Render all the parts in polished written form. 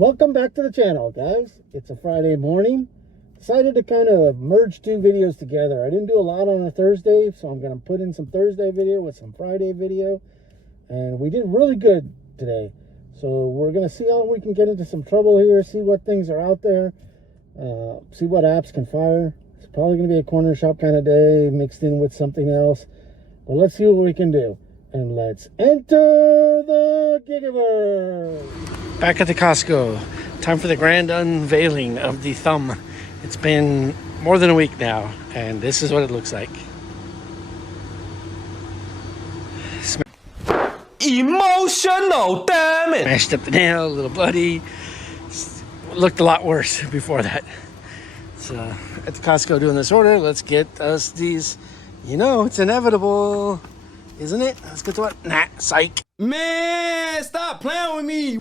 Welcome back to the channel, guys. It's a Friday morning. Decided to kind of merge two videos together. I didn't do a lot on a Thursday, so I'm going to put in some Thursday video with some Friday video. And we did really good today. So we're going to see how we can get into some trouble here, see what things are out there, see what apps can fire. It's probably going to be a corner shop kind of day mixed in with something else. But let's see what we can do. And let's enter the Gigiverse. Back at the Costco. Time for the grand unveiling of the thumb. It's been more than a week now, and this is what it looks like. Emotional, damn it! Smashed up the nail, a little bloody. Looked a lot worse before that. So, at the Costco doing this order, let's get us these. You know, it's inevitable, isn't it? Let's get to it. Nah, psych. Man, stop playing with me!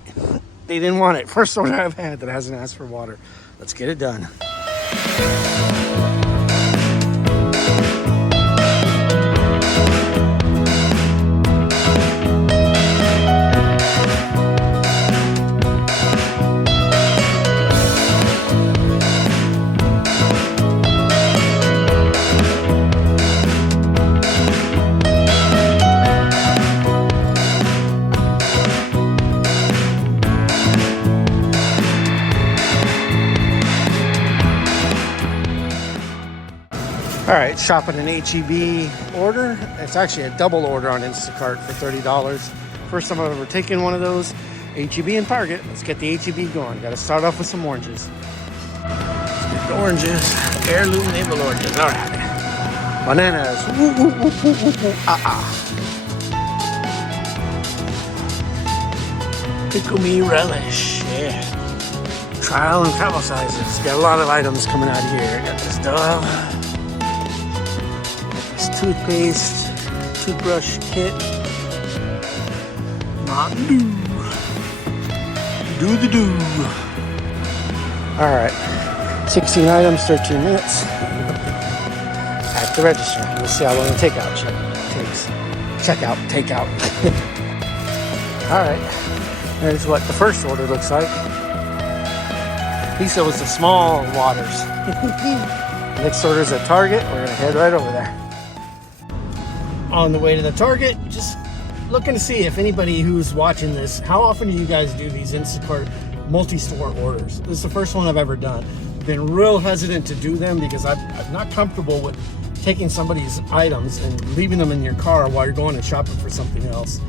They didn't want it. First order I've had that hasn't asked for water. Let's get it done. All right, shopping an H-E-B order. It's actually a double order on Instacart for $30. First time I've ever taken one of those. H-E-B and Target. Let's get the H-E-B going. Got to start off with some oranges. Let's get the oranges. Heirloom label oranges. All right. Bananas. Woo, woo, woo, woo, woo, woo. Pickle me relish. Yeah. Trial and travel sizes. Got a lot of items coming out of here. Got this dog. Toothpaste, toothbrush kit, Mountain Dew, do the do. All right, 16 items, 13 minutes. At the register, we'll see how long the takeout takes. Checkout, takeout. All right, there's what the first order looks like. Lisa was the small waters. Next order's at Target. We're gonna head right over there. On the way to the Target, just looking to see if anybody who's watching this, how often do you guys do these Instacart Multi-Store orders? This is the first one I've ever done. Been real hesitant to do them because I'm not comfortable with taking somebody's items and leaving them in your car while you're going and shopping for something else.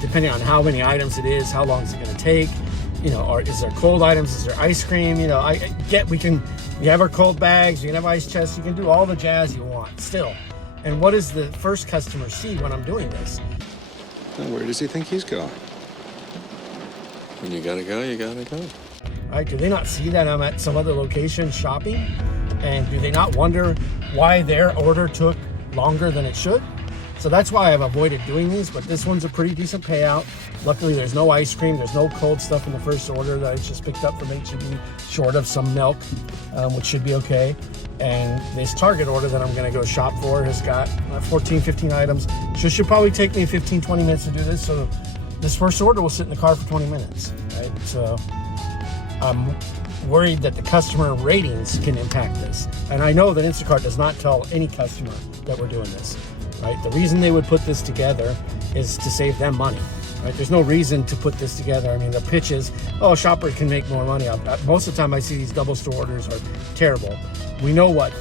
Depending on how many items it is, how long is it going to take, you know, or is there cold items, is there ice cream, you know, we have our cold bags, we can have ice chests, you can do all the jazz you want still. And what does the first customer see when I'm doing this? And where does he think he's going? When you gotta go, you gotta go. Right? Do they not see that I'm at some other location shopping? And do they not wonder why their order took longer than it should? So that's why I've avoided doing these, but this one's a pretty decent payout. Luckily, there's no ice cream, there's no cold stuff in the first order that I just picked up from H-E-B, short of some milk, which should be okay. And this Target order that I'm gonna go shop for has got 14, 15 items. So it should probably take me 15, 20 minutes to do this. So this first order will sit in the car for 20 minutes, right? So I'm worried that the customer ratings can impact this. And I know that Instacart does not tell any customer that we're doing this, right? The reason they would put this together is to save them money, right? There's no reason to put this together. I mean, the pitch is, oh, shoppers can make more money. Most of the time I see these double store orders are terrible. We know what.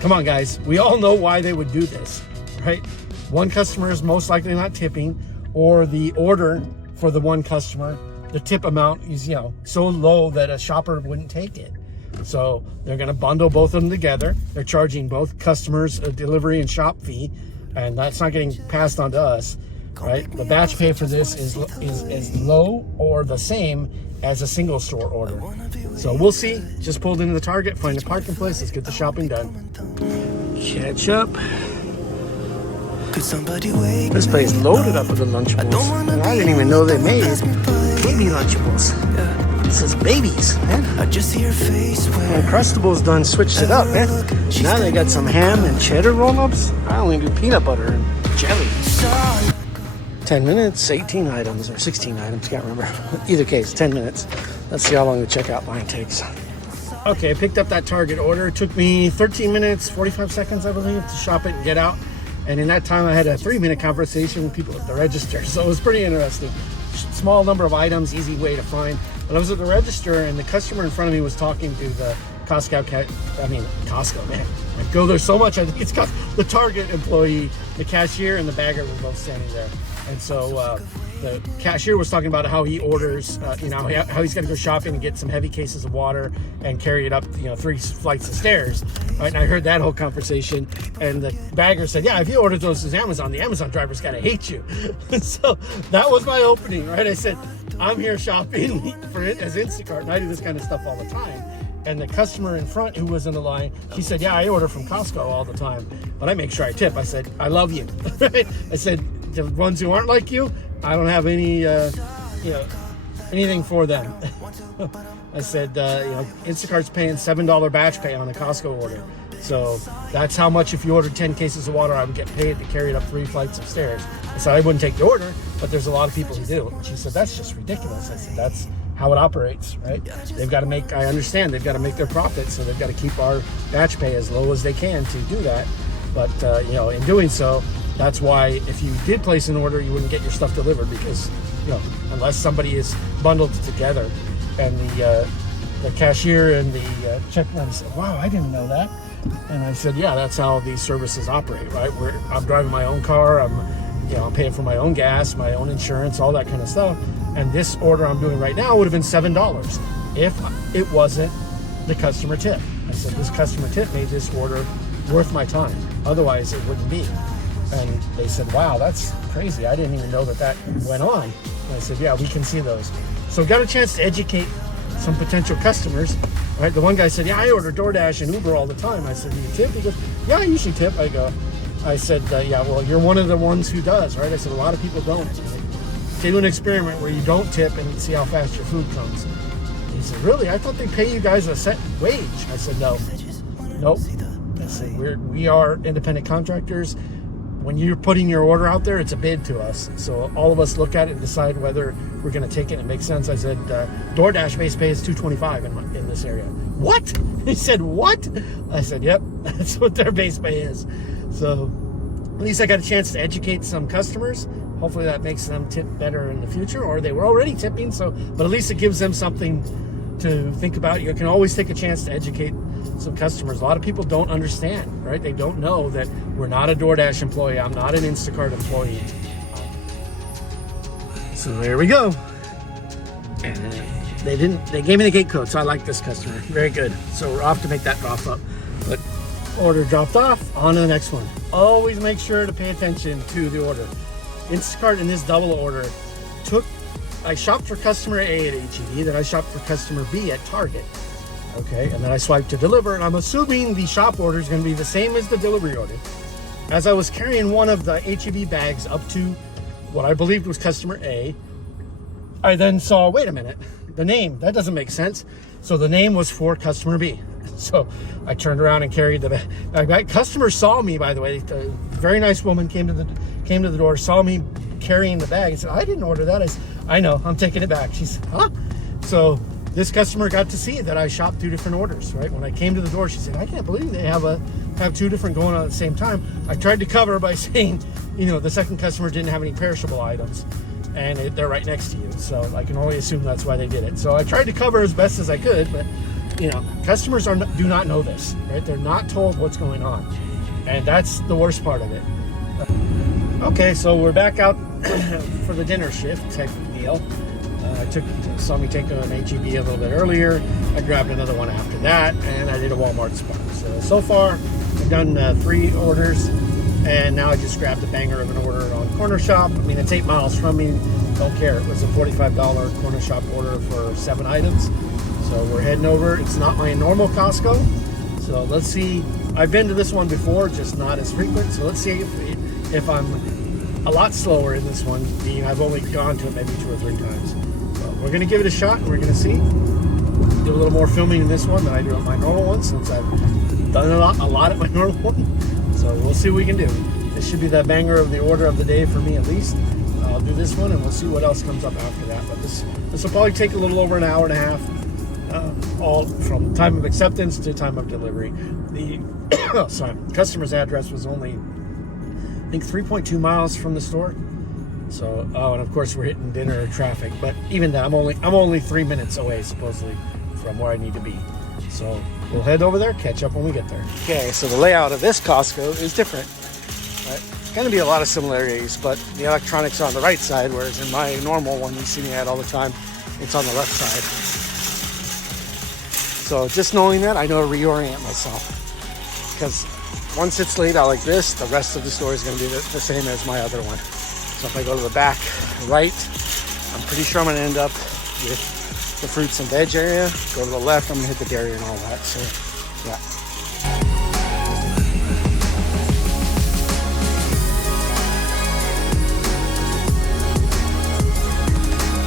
Come on, guys. We all know why they would do this, right? One customer is most likely not tipping, or the order for the one customer, the tip amount is, you know, so low that a shopper wouldn't take it. So they're going to bundle both of them together. They're charging both customers a delivery and shop fee, and that's not getting passed on to us, right? The batch pay for this is as low or the same as a single store order. So we'll see. Just pulled into the Target, find a parking place. Let's get the shopping done. Ketchup. This place loaded up with the Lunchables. And I didn't even know they made baby Lunchables. This is babies, man. Uncrustables done switched it up, man. Now they got some ham and cheddar roll-ups. I only do peanut butter and jelly. 10 minutes, 18 items, or 16 items, can't remember. Either case, 10 minutes. Let's see how long the checkout line takes. Okay, I picked up that Target order. It took me 13 minutes, 45 seconds, I believe, to shop it and get out. And in that time, I had a 3-minute conversation with people at the register. So it was pretty interesting. Small number of items, easy way to find. But I was at the register, and the customer in front of me was talking to the Costco, man. I go there so much. I think it's the Target employee, the cashier, and the bagger were both standing there. And so the cashier was talking about how he orders, how he's got to go shopping and get some heavy cases of water and carry it up, 3 flights of stairs. Right? And I heard that whole conversation. And the bagger said, yeah, if you ordered those as Amazon, the Amazon driver's got to hate you. So that was my opening, right? I said, I'm here shopping for it as Instacart, and I do this kind of stuff all the time. And the customer in front who was in the line, she said, yeah, I order from Costco all the time, but I make sure I tip. I said, I love you. I said, the ones who aren't like you, I don't have any, anything for them. I said, Instacart's paying $7 batch pay on a Costco order. So that's how much, if you ordered 10 cases of water, I would get paid to carry it up 3 flights of stairs. I said, I wouldn't take the order, but there's a lot of people who do. And she said, that's just ridiculous. I said, that's how it operates, right? They've got to I understand they've got to make their profit, so they've got to keep our batch pay as low as they can to do that. But, in doing so, that's why if you did place an order, you wouldn't get your stuff delivered because, unless somebody is bundled together. And the cashier and the checkman said, wow, I didn't know that. And I said, yeah, that's how these services operate, right? I'm driving my own car. I'm paying for my own gas, my own insurance, all that kind of stuff. And this order I'm doing right now would have been $7 if it wasn't the customer tip. I said, this customer tip made this order worth my time. Otherwise, it wouldn't be. And they said, wow, that's crazy. I didn't even know that went on. And I said, yeah, we can see those. So got a chance to educate some potential customers. Right? The one guy said, yeah, I order DoorDash and Uber all the time. I said, do you tip? He goes, yeah, I usually tip. I said, yeah, well, you're one of the ones who does, right? I said, a lot of people don't. Do an experiment where you don't tip and see how fast your food comes. He said, really? I thought they pay you guys a set wage. I said, no. Nope. I said, we are independent contractors. When you're putting your order out there, it's a bid to us. So all of us look at it and decide whether we're going to take it and it makes sense. I said, DoorDash base pay is $2.25 in this area. What? He said, what? I said, yep, that's what their base pay is. So at least I got a chance to educate some customers. Hopefully that makes them tip better in the future, or they were already tipping. But at least it gives them something to think about. You can always take a chance to educate some customers. A lot of people don't understand, right? They don't know that we're not a DoorDash employee. I'm not an Instacart employee. So there we go. And they gave me the gate code, so I like this customer. Very good. So we're off to make that drop up. But order dropped off, on to the next one. Always make sure to pay attention to the order. Instacart in this double order I shopped for customer A at H-E-B, then I shopped for customer B at Target. Okay, and then I swiped to deliver, and I'm assuming the shop order is going to be the same as the delivery order. As I was carrying one of the H-E-B bags up to what I believed was customer A, I then saw, wait a minute, the name, that doesn't make sense. So the name was for customer B. So I turned around and carried the bag. That customer saw me, by the way. A very nice woman came to the door, saw me carrying the bag and said, I didn't order that. I said, I know, I'm taking it back. She said, huh? So this customer got to see that I shopped 2 different orders, right? When I came to the door, she said, I can't believe they have 2 different going on at the same time. I tried to cover by saying, the second customer didn't have any perishable items, and they're right next to you. So I can only assume that's why they did it. So I tried to cover as best as I could, but customers do not know this, right? They're not told what's going on, and that's the worst part of it. Okay, so we're back out for the dinner shift type of deal. Saw me take an H-E-B a little bit earlier. I grabbed another one after that, and I did a Walmart spot. So far, I've done 3 orders, and now I just grabbed a banger of an order on Cornershop. I mean, it's 8 miles from me. Don't care. It was a $45 Cornershop order for 7 items. So we're heading over. It's not my normal Costco. So let's see. I've been to this one before, just not as frequent. So let's see if I'm a lot slower in this one, being I've only gone to it maybe 2 or 3 times. But we're going to give it a shot, and we're going to see. Do a little more filming in this one than I do on my normal one, since I've done a lot at my normal one. So we'll see what we can do. This should be the banger of the order of the day for me, at least. do this one, and we'll see what else comes up after that. But this will probably take a little over an hour and a half, all from time of acceptance to time of delivery. The customer's address was only, I think, 3.2 miles from the store. So, and of course we're hitting dinner traffic, but even that, I'm only 3 minutes away supposedly from where I need to be. So we'll head over there, catch up when we get there. Okay, so the layout of this Costco is different. Right? Going to be a lot of similarities, but the electronics are on the right side, whereas in my normal one you see me at all the time, it's on the left side. So just knowing that, I know to reorient myself, because once it's laid out like this, the rest of the store is going to be the same as my other one. So if I go to the back right, I'm pretty sure I'm going to end up with the fruits and veg area. Go to the left, I'm going to hit the dairy and all that. So, yeah.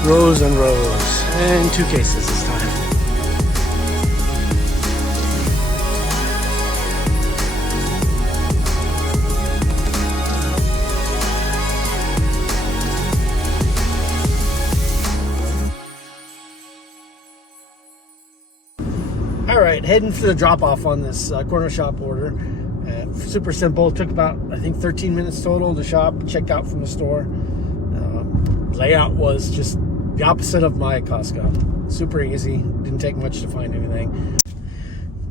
Rows and rows, and 2 cases this time. All right, heading for the drop-off on this Cornershop order. Super simple. Took about, I think, 13 minutes total to shop, check out from the store. Layout was just the opposite of my Costco. Super easy. Didn't take much to find anything.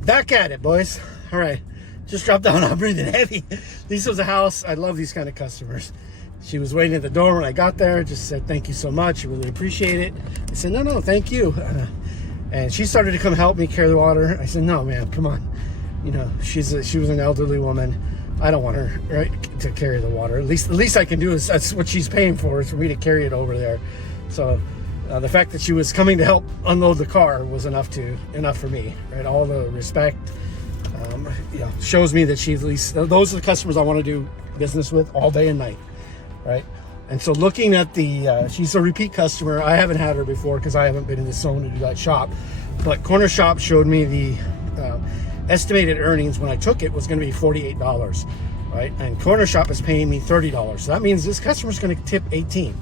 Back at it, boys. All right, just dropped down. I'm breathing heavy. This was a house. I love these kind of customers. She was waiting at the door when I got there. Just said, thank you so much. I really appreciate it. I said, no, thank you. And she started to come help me carry the water. I said, no, man, come on. You know, she was an elderly woman. I don't want her, right, to carry the water. At least I can do is, that's what she's paying for, is for me to carry it over there. So the fact that she was coming to help unload the car was enough for me, right? All the respect, shows me that she, at least, those are the customers I want to do business with all day and night, right? And so looking at she's a repeat customer. I haven't had her before because I haven't been in the zone to do that shop. But Cornershop showed me the estimated earnings when I took it was going to be $48, right? And Cornershop is paying me $30. So that means this customer's going to tip $18,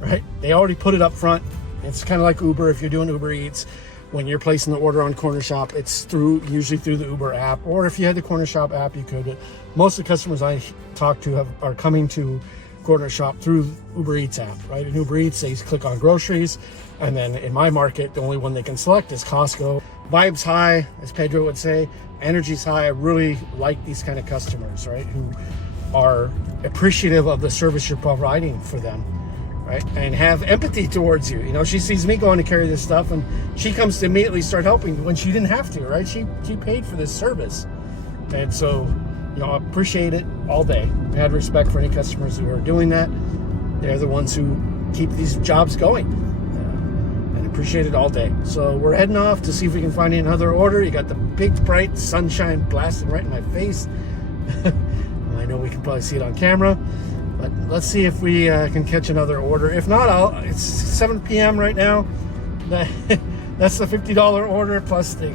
right? They already put it up front. It's kind of like Uber. If you're doing Uber Eats, when you're placing the order on Cornershop, it's usually through the Uber app, or if you had the Cornershop app, you could. But most of the customers I talk to are coming to Cornershop through Uber Eats app, right? In Uber Eats, they click on groceries, and then in my market, the only one they can select is Costco. Vibes high, as Pedro would say. Energy's high. I really like these kind of customers, right? Who are appreciative of the service you're providing for them, right? And have empathy towards you. You know, she sees me going to carry this stuff, and she comes to immediately start helping when she didn't have to, right? She paid for this service, and so, you know, I appreciate it all day. I had respect for any customers who are doing that. They're the ones who keep these jobs going, and appreciate it all day. So we're heading off to see if we can find another order. You got the big bright sunshine blasting right in my face. I know we can probably see it on camera, but let's see if we can catch another order. If not, it's 7 p.m. right now. That's the $50 order plus the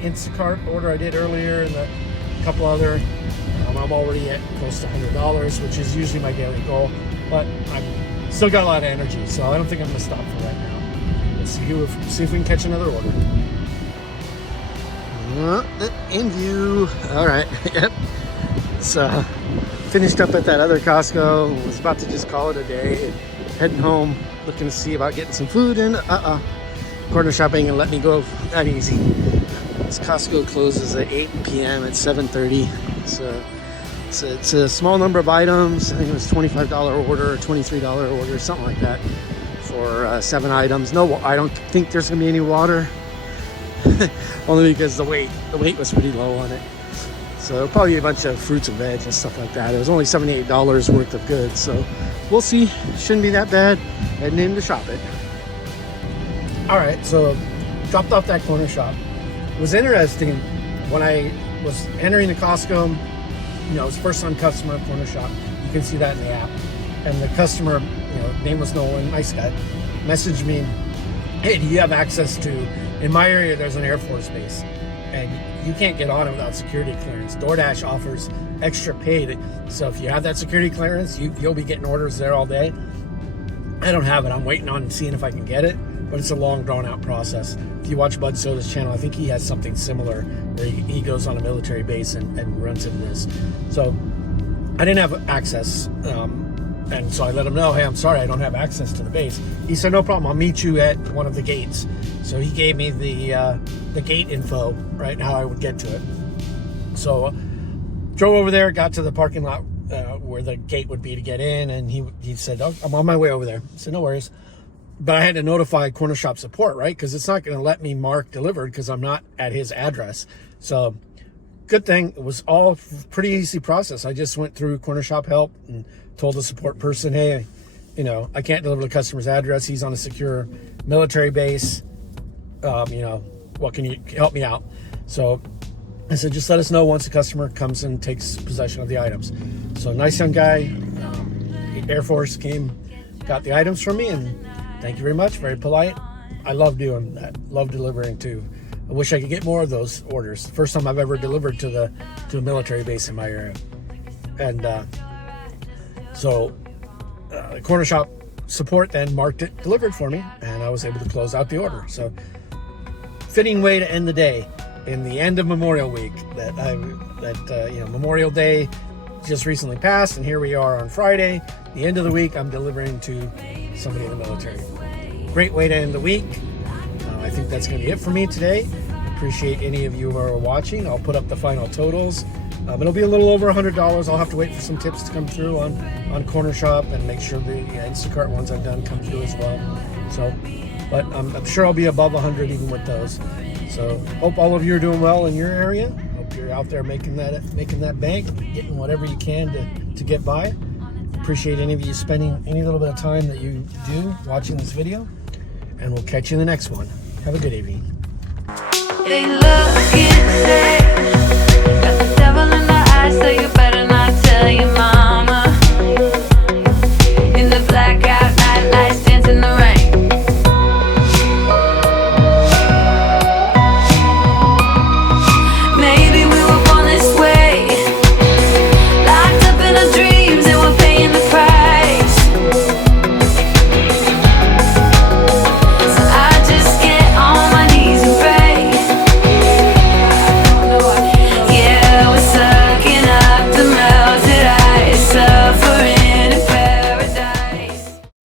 Instacart order I did earlier and a couple other. I'm already at close to $100, which is usually my daily goal, but I've still got a lot of energy, so I don't think I'm going to stop for right now. Let's see if we can catch another order. In view. All right. Yep. It's finished up at that other Costco. Was about to just call it a day. Heading home, looking to see about getting some food in. Cornershop ain't gonna let me go that easy. This Costco closes at 8 p.m. at 7:30. It's a small number of items. I think it was $25 order or $23 order, something like that, for 7 items. No, I don't think there's gonna be any water, only because the weight was pretty low on it. So probably a bunch of fruits and veg and stuff like that. It was only $78 worth of goods, so we'll see. Shouldn't be that bad. Heading in to shop it. All right, so dropped off that Cornershop. It was interesting when I was entering the Costco. You know, it was first-time customer Cornershop. You can see that in the app. And the customer, you know, name was Nolan, nice guy, messaged me, hey, do you have access to, in my area, there's an Air Force base, and you can't get on it without security clearance. DoorDash offers extra pay. So if you have that security clearance, you'll be getting orders there all day. I don't have it. I'm waiting on seeing if I can get it, but it's a long, drawn-out process. If you watch Bud Soda's channel, I think he has something similar where he goes on a military base and runs into this. So I didn't have access, and so I let him know, hey, I'm sorry, I don't have access to the base. He said, no problem, I'll meet you at one of the gates. So he gave me the gate info, right, and how I would get to it. So drove over there, got to the parking lot where the gate would be to get in, and he said, oh, I'm on my way over there. I said, no worries. But I had to notify Cornershop support, right? Because it's not going to let me mark delivered because I'm not at his address. So good thing, it was all pretty easy process. I just went through Cornershop help and told the support person, hey, you know, I can't deliver the customer's address. He's on a secure military base. You know, what can you help me out? So I said, just let us know once the customer comes and takes possession of the items. So nice young guy, Air Force came, got the items from me, and thank you very much, very polite. I love doing that, love delivering too. I wish I could get more of those orders. First time I've ever delivered to a military base in my area. And so the Cornershop support then marked it delivered for me, and I was able to close out the order. So fitting way to end the day in the end of Memorial Week. You know, Memorial Day just recently passed, and here we are on Friday, the end of the week. I'm delivering to somebody in the military. Great way to end the week. I think that's going to be it for me today. Appreciate any of you who are watching. I'll put up the final totals. It'll be a little over $100. I'll have to wait for some tips to come through on Cornershop and make sure the Instacart ones I've done come through as well. So, but I'm sure I'll be above 100 even with those. So hope all of you are doing well in your area. Hope you're out there making that bank, getting whatever you can to get by. Appreciate any of you spending any little bit of time that you do watching this video, and we'll catch you in the next one. Have a good evening. They look insane.